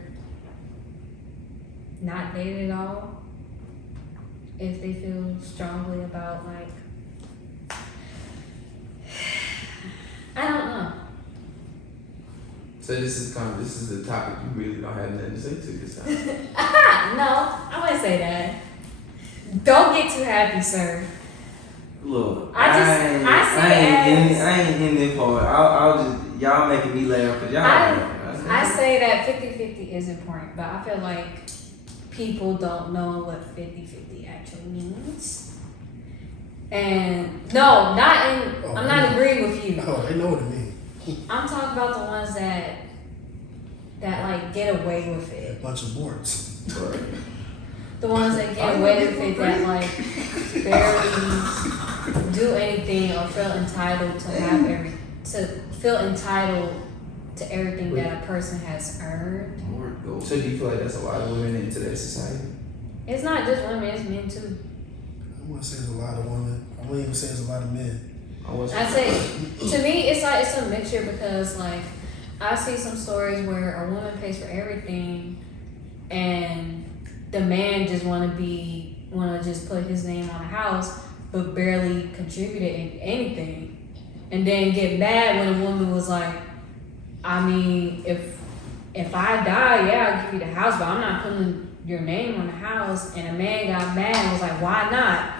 not date at all. If they feel strongly about I don't know. So this is the topic you really don't have nothing to say to this time. No, I wouldn't say that. Don't get too happy, sir. Look, I ain't in this part. I'll just y'all making me laugh because y'all. I say that 50-50 is important, but I feel like people don't know what 50-50 actually means. And no, I'm not agreeing with you. Oh, they know what it means. I'm talking about the ones that like get away with A it. bunch of warts. The ones that get away with it that like barely do anything or feel entitled to everything that a person has earned. So do you feel like that's a lot of women in today's society? It's not just women, it's men too. I wouldn't say there's a lot of women. I wouldn't even say there's a lot of men. I'd say, to me, it's like it's a mixture because like I see some stories where a woman pays for everything, and the man just want to just put his name on a house, but barely contributed anything, and then get mad when a woman was like, I mean, if I die, yeah, I'll give you the house, but I'm not putting your name on the house. And a man got mad and was like, why not?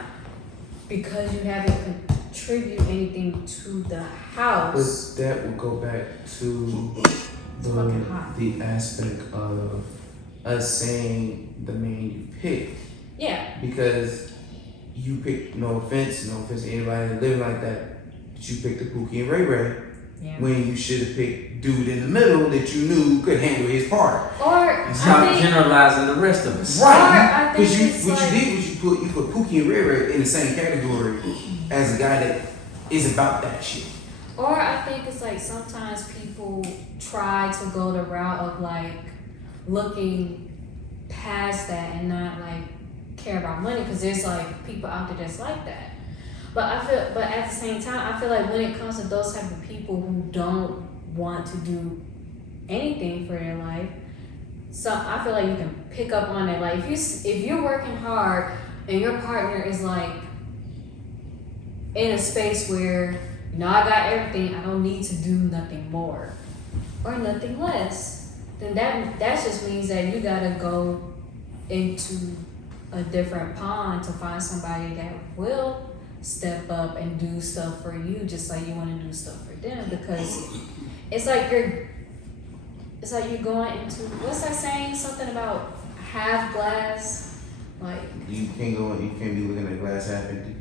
Because you haven't contributed anything to the house. But that will go back to the aspect of us saying the man you picked. Yeah. Because you picked, no offense to anybody living like that, but you picked the Pookie and Ray Ray. Yeah. When you should have picked dude in the middle that you knew could handle his part. Or And stop generalizing the rest of us. Right. Because you put Pookie and Ray Ray in the same category as a guy that is about that shit. Or I think it's like sometimes people try to go the route of like looking past that and not like care about money, because there's like people out there that's like that. But at the same time, I feel like when it comes to those type of people who don't want to do anything for their life, so I feel like you can pick up on it. Like if you're working hard and your partner is like in a space where, you know, I got everything, I don't need to do nothing more or nothing less, then that just means that you gotta go into a different pond to find somebody that will step up and do stuff for you just like you want to do stuff for them. Because it's like you're going into, what's that saying, something about half glass, like You can't be looking at glass half empty.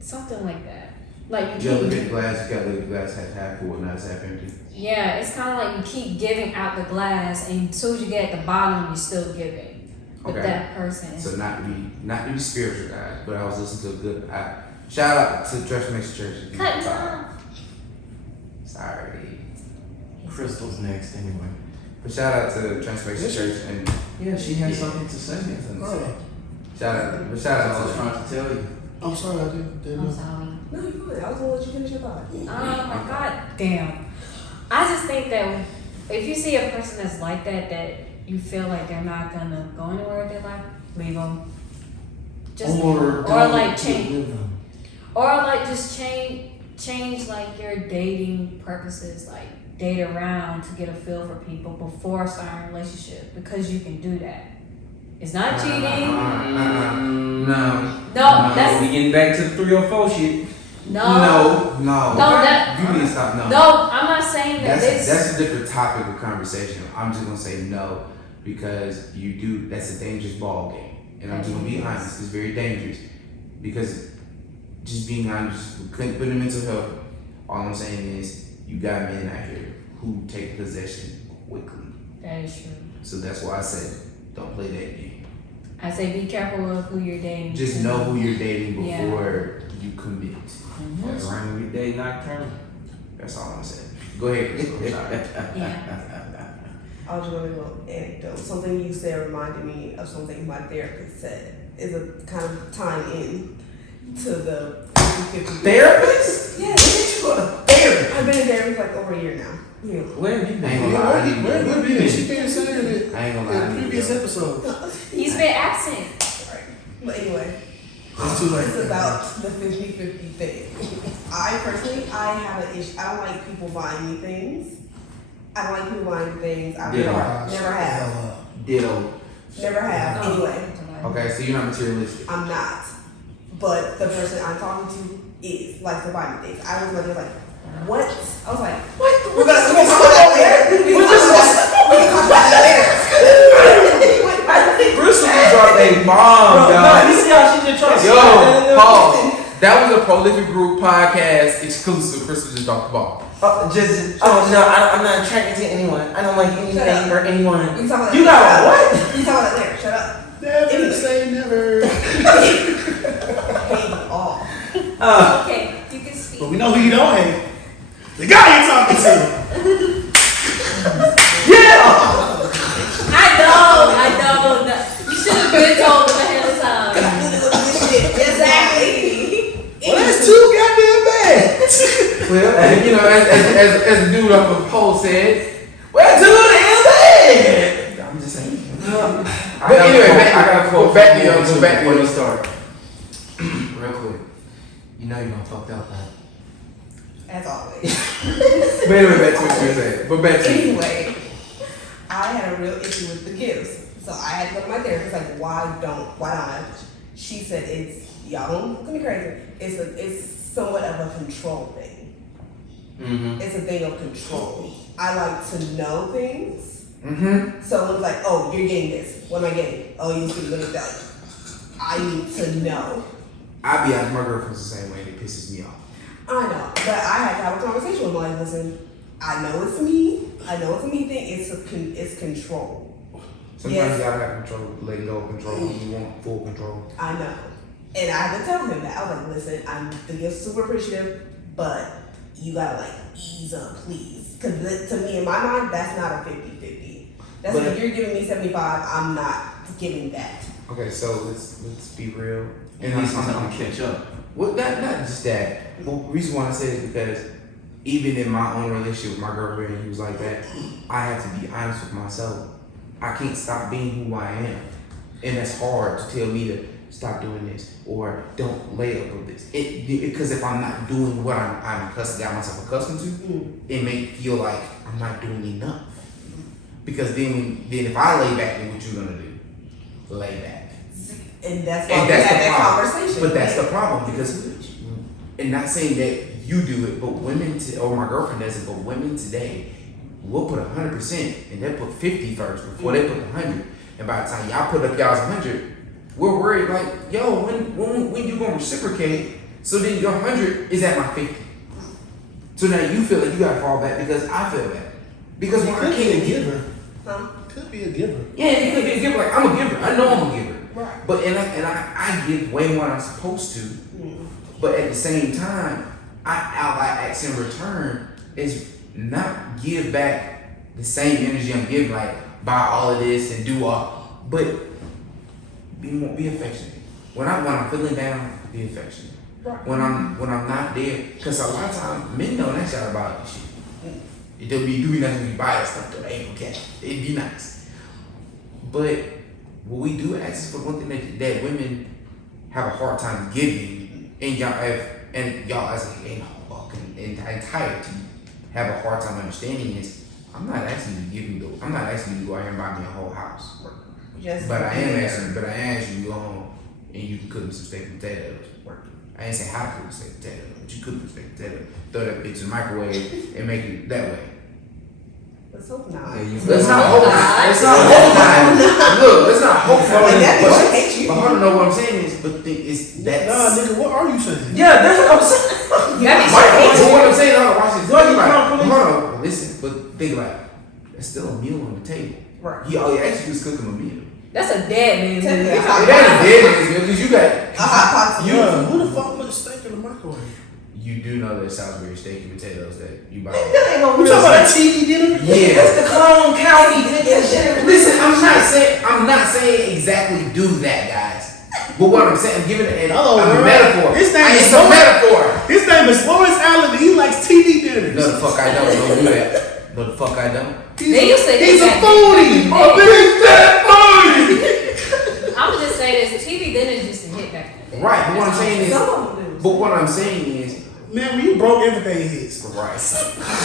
something like that. Like You gotta look at the glass, you gotta look at the glass half full, not half empty. yeah, it's kind of like you keep giving out the glass, and as soon as you get at the bottom, you're still giving. But Okay. that person is So not to be spiritual, guys, but I was listening to a good. Shout out to Transformation Church. cutting time. Sorry, Crystal's next anyway. but shout out to Transformation Church and Yeah, she has something to say. Oh, shout out I to was trying to tell you. I'm sorry, I didn't I'm know. sorry. No, you good. I was gonna let you finish your thought. Oh my god, damn. I just think that if you see a person that's like that you feel like they're not gonna go anywhere with their life, leave them. Just or like change, or like just change like your dating purposes, like date around to get a feel for people before starting a relationship, because you can do that. It's not cheating. No, That's We getting back to the 304 shit. no. That you need to stop. no. I'm not saying that. That's a different topic of conversation. I'm just gonna say no because that's a dangerous ball game, and I'm just gonna be honest. It's very dangerous because just being honest, we couldn't put in mental health. All I'm saying is you got men out here who take possession quickly. That is true. So that's why I said don't play that game. I say be careful of who you're dating. Just know who you're dating before you commit. That's right. Every day nocturnal. That's all I'm saying. Go ahead, Crystal. I'm sorry. Yeah. I was just gonna go anecdote. Something you said reminded me of something my therapist said. Is a kind of time in to the 50-50. Therapist? Yes. You go to therapy? I've been in therapy for like over a year now. Yeah. Where have you I ain't been? gonna lie, I need Where to been? She been saying it I ain't gonna lie, I in need to previous go. episodes. He's been absent. Right. But anyway, It's too late. it's about the 50-50 thing. I personally, I have an issue. I don't like people buying me things. I don't like people buying me things. I Ditto. never have. Ditto. Never have. Oh. Anyway, Okay, so you're not materialistic. I'm not. But the person I'm talking to is likes to buy me things. I was like, what? I was like, what? We're gonna talk about that later. We can talk about that later. Crystal just dropped a bomb, Nah, y'all. you see how she just trying to Yo, Paul. That was a Prolific Group podcast exclusive. Crystal just dropped the ball. No, I'm not attracted to anyone. I don't like anything or anyone. We can talk about that You later. got what? We can talk about that later. Shut up. Never say never. Hate all. Okay, you can speak. But we know who you don't hate. The guy you're talking to. I know. You should have been told ahead of time. Exactly. Well, that's too goddamn bad. Well, and, you know, as the dude off of Paul said, well, dude, it's bad. I'm just saying. But anyway, back to where you started. Real quick. You know you're gonna fucked up, right? As always. But anyway, back to what you were saying. But back to Anyway, I had a real issue with the gifts. So I had to go to my therapist, like, why don't I? She said y'all don't look at me crazy. It's somewhat of a control thing. Mm-hmm. It's a thing of control. I like to know things. Mm-hmm. So it was like, oh, you're getting this. What am I getting? Oh, you see, let me tell you. I need to know. I'll be honest, my girlfriend's the same way. It pisses me off. I know, but I had to have a conversation with her. Like, listen, I know it's me. I know it's a me thing. It's control. Sometimes Yes. you gotta have control, letting go of control. You want full control. I know. And I had to tell him that. I was like, listen, I'm super appreciative, but you gotta like ease up, please. Because to me, in my mind, that's not a 50-50. That's But- like, if you're giving me 75, I'm not giving that. Okay, so let's be real. And he's gonna catch up. Well, not just that. Well, the reason why I say it is because even in my own relationship with my girlfriend, and he was like that, I have to be honest with myself. I can't stop being who I am. And that's hard to tell me to stop doing this or don't lay up with this. Because if I'm not doing what I'm got myself accustomed to, it may feel like I'm not doing enough. Because then if I lay back, then what you gonna do? Lay back. And that's why we had that conversation. But that's the problem because, and not saying that you do it, but women, or my girlfriend does it, but women today will put 100% and they put 50 first before they put 100. And by the time y'all put up y'all's 100, we're worried like, yo, when you gonna reciprocate? So then your 100 is at my 50. So now you feel like you gotta fall back because I feel bad. Because It when I could be a can't giver. Huh? Could be a giver. yeah, it could be a giver. Like I'm a giver. I know I'm a giver. Right. But I give way more than I'm supposed to. But at the same time, I ask in return is not give back the same energy I'm giving, like buy all of this and do all, but be affectionate. When I'm feeling down, be affectionate. Right. When I'm not there, because a lot of times men don't ask y'all about this shit. It do be nice when you buy that stuff though. They ain't gonna catch it. It'd be nice. But what we do ask is for one thing that women have a hard time giving, and y'all as an entirety have a hard time understanding is I'm not asking you to give me those. I'm not asking you to go out here and buy me a whole house. But I am asking you to go home and you can cook me some steak and potatoes. I ain't say how to cook steak and potatoes, but you cook the steak and potatoes, throw that bitch in the microwave and make it that way. Let's hope not. Let's not hope. Let's not hope. Look, let's not hope for And that it. bitch hate you. But hold on, know what I'm saying is, but it's that. Nah, nigga, what are you saying? Yeah, that's what I'm saying. That But what I'm saying, hold on, watch this. Why you Like, not putting- hold on, listen, but think about it. There's still a meal on the table. Right. He actually was cooking a meal. That's a dead man's Tell me meal. that. It ain't a dead man's meal because you got. A hot pot. Yeah, who the fuck put a steak in the microwave? You do know there's Salisbury steak and potatoes that you buy. That ain't no You real talking about that steak. TV dinner? Yeah. That's the Cologne County. Listen, Listen, I'm not saying exactly do that, guys. But what I'm saying, I'm giving it Oh, a right. metaphor. His name It's is a Lawrence- metaphor. His name is Lawrence Allen. He likes TV dinners. No, the fuck I don't. Don't do that. No, the fuck I don't. They used to He's hit a that. foodie. A big fat foodie. I would just say this: TV dinners used to hit back in the day. Right, but what I'm saying is, Some of them do. but what I'm saying is, Man, when you broke, everything hits. right.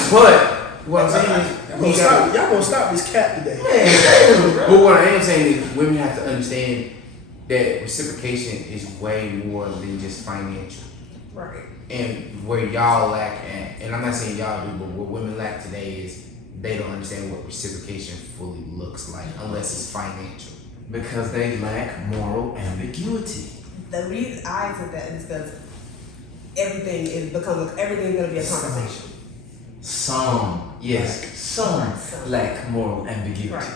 But what I'm saying Y'all is, gonna stop this cat today. but what I am saying is, women have to understand that reciprocation is way more than just financial. Right. And where y'all lack at and I'm not saying y'all do, but what women lack today is they don't understand what reciprocation fully looks like unless it's financial. Because they lack moral ambiguity. The reason I said that is because everything's gonna be a conversation. Some, yes, some lack moral ambiguity. Right.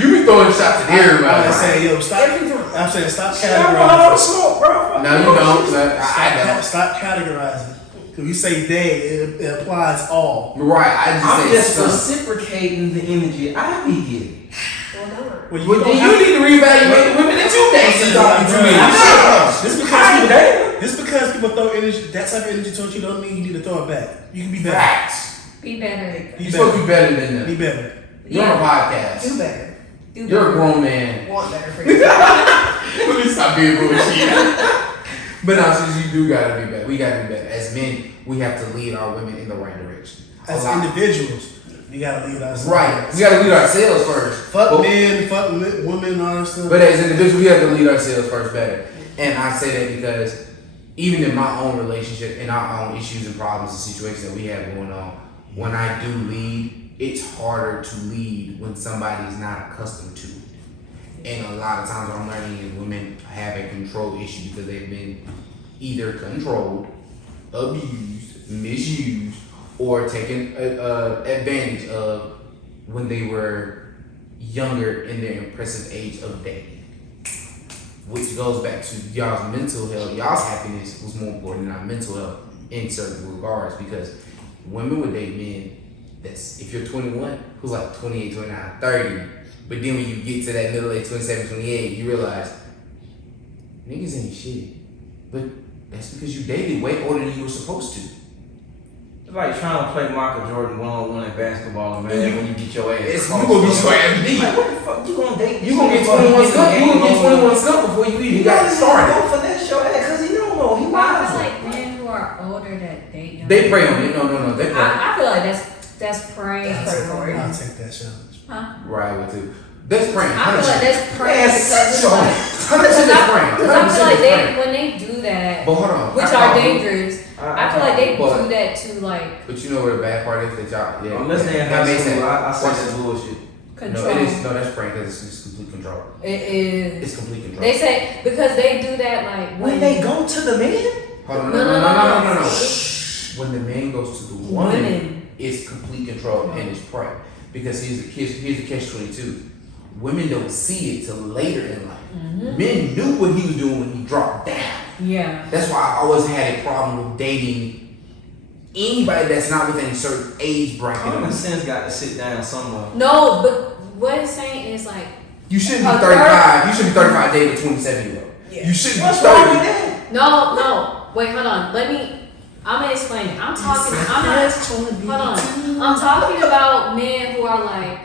You be throwing shots at everybody. I'm saying, yo, stop. Every time. I'm saying, stop I run out of categorizing. smoke, bro. No, you don't. I don't. Stop categorizing. If you say they, it applies all. Right, I just I'm say just some. reciprocating the energy I be getting. Well done. Well, But then you need to reevaluate the women that you date. Just because people throw energy, that type of energy towards you, don't mean you need to throw it back. You can be better. Facts. Be better. Be You're supposed to be better than Be them. better. You're on a podcast. Do better. Do You're a better. grown man. Want better for you. Let me stop being bullshit. But no, since you do gotta be better, we gotta be better. As men, we have to lead our women in the right direction. As individuals, we gotta lead ourselves. Right. We gotta lead ourselves first. Fuck But- men, fuck women, and all that stuff. But as individuals, we have to lead ourselves first better. And I say that because even in my own relationship, in our own issues and problems and situations that we have going on, when I do lead, it's harder to lead when somebody's not accustomed to it. And a lot of times what I'm learning is women have a control issue because they've been either controlled, abused, misused, or taken advantage of when they were younger in their impressive age of dating. Which goes back to y'all's mental health. Y'all's happiness was more important than our mental health in certain regards because women would date men that's, if you're 21, who's like 28, 29, 30, but then when you get to that middle age, 27, 28, you realize, niggas ain't shit. But that's because you dated way older than you were supposed to. It's like trying to play Michael Jordan one-on-one at basketball, man. When you get your ass, It's, you gonna get your ass beat. Like, what the fuck you gonna date? You gonna get 21 stuff. You gonna get 21 stuff before you even got started. Don't finesse your ass because he don't know. He I wise. feel like men who are older that date younger. They prey on you. No. They prey. I feel like that's praying. That's predatory. I'll take that challenge. Huh? Right with you. That's praying. I feel like that's praying because it's like. 100% that's praying. Because I feel like 100% that's when they do that, But hold on. which are dangerous, I feel like they But- do that to like But you know what the bad part is that y'all. Yeah. Unless they in that high makes school, sense. I say that's bullshit. control. No, it is. No, that's praying because it's complete control. It is. It's complete control. They say because they do that like When they go to the man, Hold on. No. No. When the man goes to the woman, women. it's complete control and it's prey. Because here's the catch-22. Women don't see it till later in life. Men knew what he was doing when he dropped down. Yeah. That's why I always had a problem with dating anybody that's not within a certain age bracket. common sense got to sit down somewhere. No, but what it's saying is like You shouldn't be A 35. You should be 35 dating a 27-year-old. Yeah. You shouldn't What's be wrong 30. with that? no. Wait, hold on. I'm gonna explain it. I'm talking about men who are like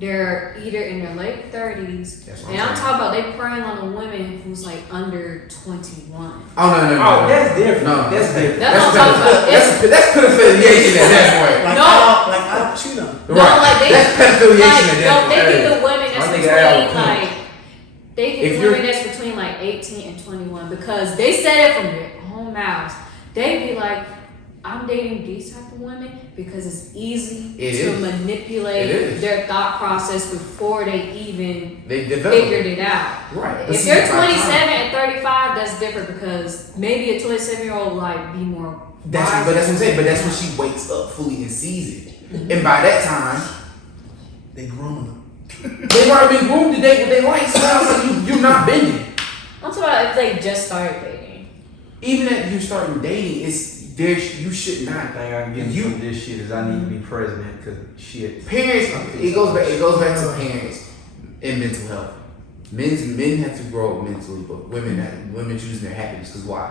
they're either in their late 30s, That's what and I'm I'm saying. talking about they preying on a woman who's like under 21. Oh, no. Oh, that's different. No. That's different. That's what I'm talking about. That's pedophiliation at that point. Like, No. I don't cheat on. No, like they That's pedophiliation at that they point. get the women that's My nigga Al between like they If get the you're- women that's between like 18 and 21 because they said it from their own mouths. They be like, I'm dating these type of women because it's easy It to is. manipulate It is. their thought process before they even They develop. figured it out. Right. If you're 27 and 35, that's different because maybe a 27-year-old like be more. But that's what I'm saying. But that's when she wakes up fully and sees it. Mm-hmm. And by that time, They grooming them. they've already been groomed to date what they like. So now it's like you're not bending. I'm talking about if they just started dating. Even if you starting dating, you should The not. thing I can get You- from this shit is I need to be president because shit. Parents, it goes back to parents and mental health. Men have to grow up mentally, but women choosing their happiness because why?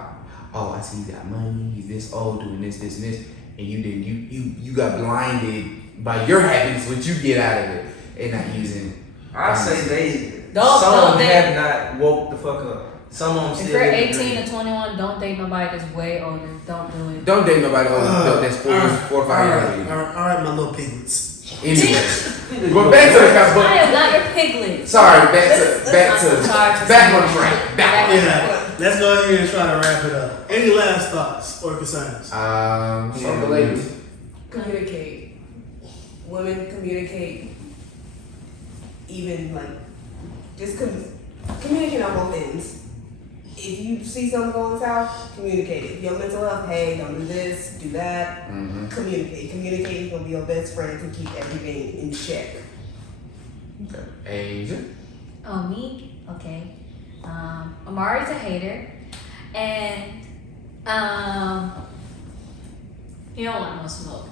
Oh, I see he got money. He's this old, doing this, and this, and you got blinded by your happiness, what you get out of it, and not using. I say they. Don't some of them date. have not woke the fuck up. Some of them If still. you're living 18 dream. to 21, don't date nobody that's way older. Don't do it. Don't date nobody that's 4 or 5 years old. All right, my little piglets. Anyway, but back to the I but am not your piglet. sorry, back Sorry. on track. Back. Yeah, let's go ahead and try to wrap it up. Any last thoughts or concerns? Some ladies. Communicate. Women communicate. Even like, just communicate on both ends. If you see something going south, communicate it. Your mental health, hey, don't do this, do that. Communicate. Communicating is gonna be your best friend to keep everything in check. Okay. Asia. Oh, me? Okay. I'm always a hater. And, you don't want no smoke.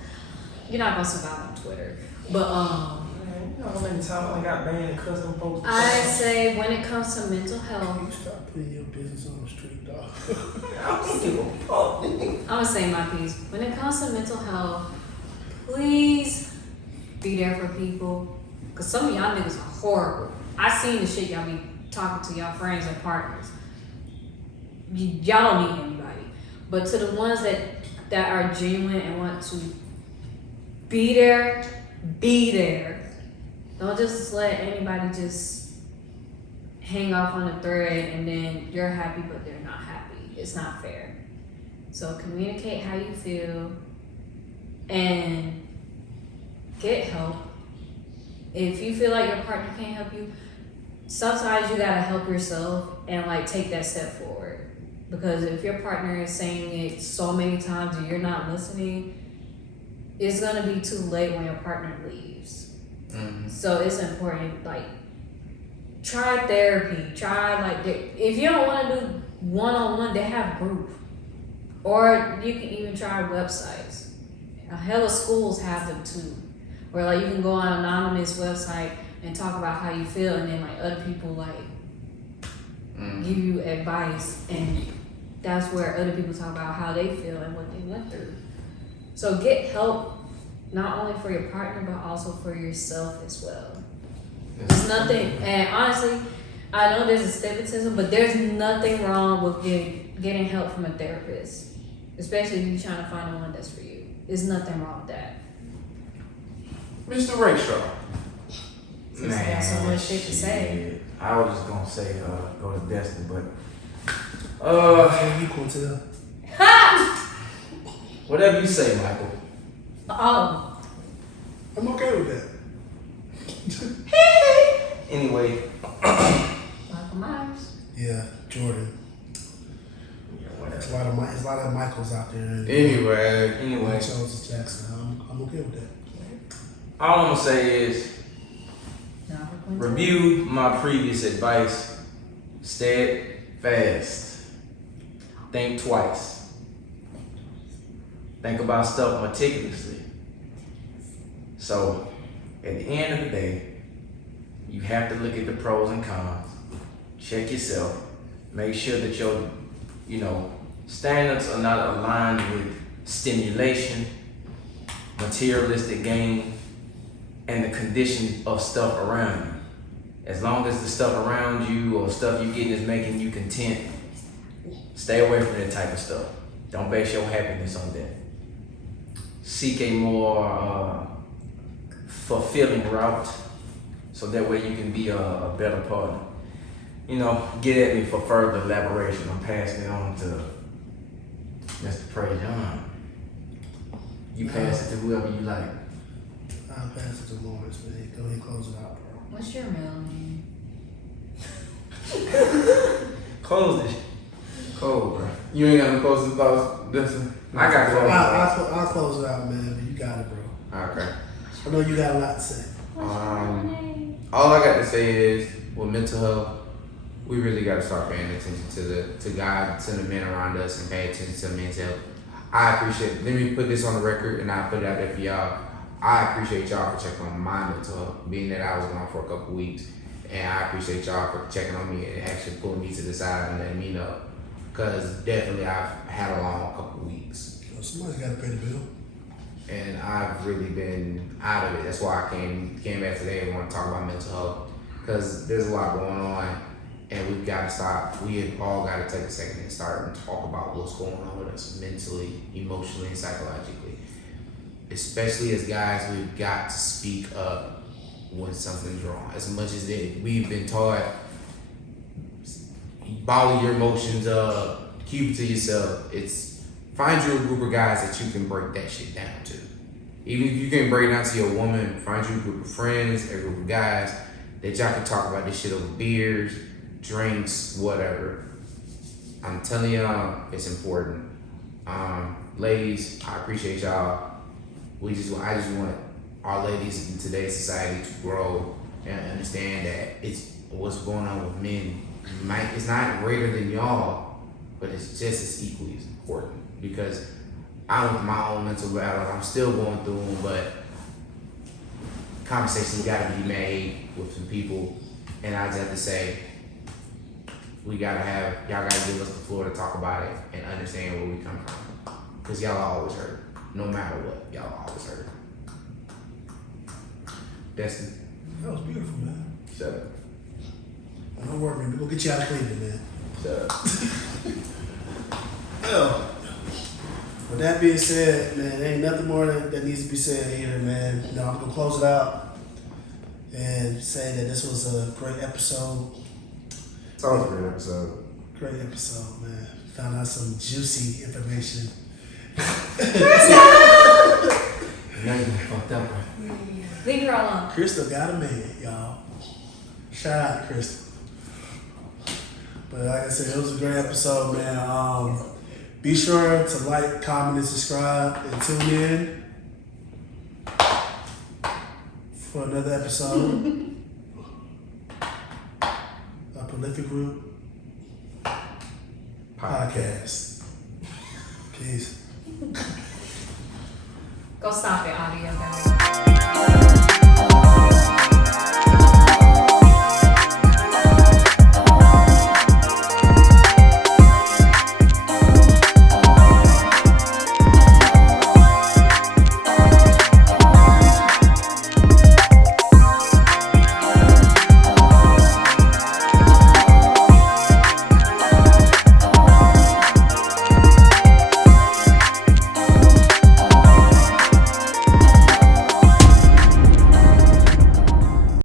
You're not gonna survive on Twitter. But, You know how many times I got banned because them folks? I say when it comes to mental health, You stop putting your business on the street, dog. I'm just giving a fuck. I'm gonna say my piece. When it comes to mental health, please be there for people. Cause some of y'all niggas are horrible. I seen the shit y'all be talking to y'all friends and partners. Y'all don't need anybody. But to the ones that are genuine and want to be there, be there. Don't just let anybody just hang off on a thread and then you're happy but they're not happy. It's not fair. So communicate how you feel and get help. If you feel like your partner can't help you, sometimes you gotta help yourself and like take that step forward. Because if your partner is saying it so many times and you're not listening, it's gonna be too late when your partner leaves. So it's important, like, try therapy, if you don't want to do one-on-one, they have group. Or you can even try websites. Hella schools have them too. Where like you can go on an anonymous website and talk about how you feel and then like other people like give you advice and that's where other people talk about how they feel and what they went through. So get help. Not only for your partner, but also for yourself as well. There's nothing, and honestly, I know there's a stigmatism, but there's nothing wrong with getting help from a therapist, especially if you're trying to find the one that's for you. There's nothing wrong with that. Mr. Rakestraw. Since I got so much shit to say. I was just gonna say go to Destiny, but Equal to them. whatever you say, Michael. Oh, I'm okay with that. Anyway, Michael Myers. Yeah, Jordan. There's a lot of Michaels out there. anyway, Charles Jackson. I'm okay with that. all I'm gonna say is No, we're going to- review my previous advice. Steadfast. Think twice. Think about stuff meticulously. So, at the end of the day, you have to look at the pros and cons. Check yourself. Make sure that your, standards are not aligned with stimulation, materialistic gain, and the condition of stuff around you. As long as the stuff around you or stuff you're getting is making you content, stay away from that type of stuff. Don't base your happiness on that. Seek a more fulfilling route so that way you can be a better partner. Get at me for further elaboration. I'm passing it on to Mr. Prejon. You pass it to whoever you like. I'll pass it to Lawrence, man. Go ahead and close it out, bro. What's your middle name? Close it. Cold, bro. You ain't got no closing thoughts? Listen. I got closing I'll close it out, man. But you got it, bro. Okay. I know you got a lot to say. What's your middle name? All I got to say is, with mental health, we really got to start paying attention to God, to the men around us, and pay attention to men's health. I appreciate. Let me put this on the record, and I put it out there for y'all. I appreciate y'all for checking on my mental health, being that I was gone for a couple weeks, and I appreciate y'all for checking on me and actually pulling me to the side and letting me know, because definitely I've had a long couple weeks. Somebody's got to pay the bill. And I've really been out of it. That's why I came back today and want to talk about mental health, because there's a lot going on, and we've got to stop. We have all got to take a second and start and talk about what's going on with us mentally, emotionally, and psychologically. Especially as guys, we've got to speak up when something's wrong. As much as we've been taught, bottle your emotions up, keep it to yourself. It's find you a group of guys that you can break that shit down to. Even if you can't break it down to your woman, find you a group of friends, a group of guys that y'all can talk about this shit over beers, drinks, whatever. I'm telling y'all, it's important. Ladies, I appreciate y'all. I just want our ladies in today's society to grow and understand that it's what's going on with men. It's not greater than y'all, but it's just as equally as important. Because I went through my own mental battle. I'm still going through them, but conversations got to be made with some people, and I just have to say, y'all gotta give us the floor to talk about it and understand where we come from. Cause y'all are always hurt. No matter what, y'all are always hurt. Destin. That was beautiful, man. Shut up. Don't worry, man. We'll get you out of Cleveland, man. Shut up. Well, with that being said, man, there ain't nothing more that needs to be said here, man. You know, I'm gonna close it out and say that this was a great episode. It's always a great episode. Great episode, man. Found out some juicy information. Now you fucked up, bro. Leave her alone. Crystal got a man, y'all. Shout out to Crystal. But like I said, it was a great episode, man. Be sure to like, comment, and subscribe, and tune in for another episode of Prolific Group Podcast. Peace. Go stop it, audio guys.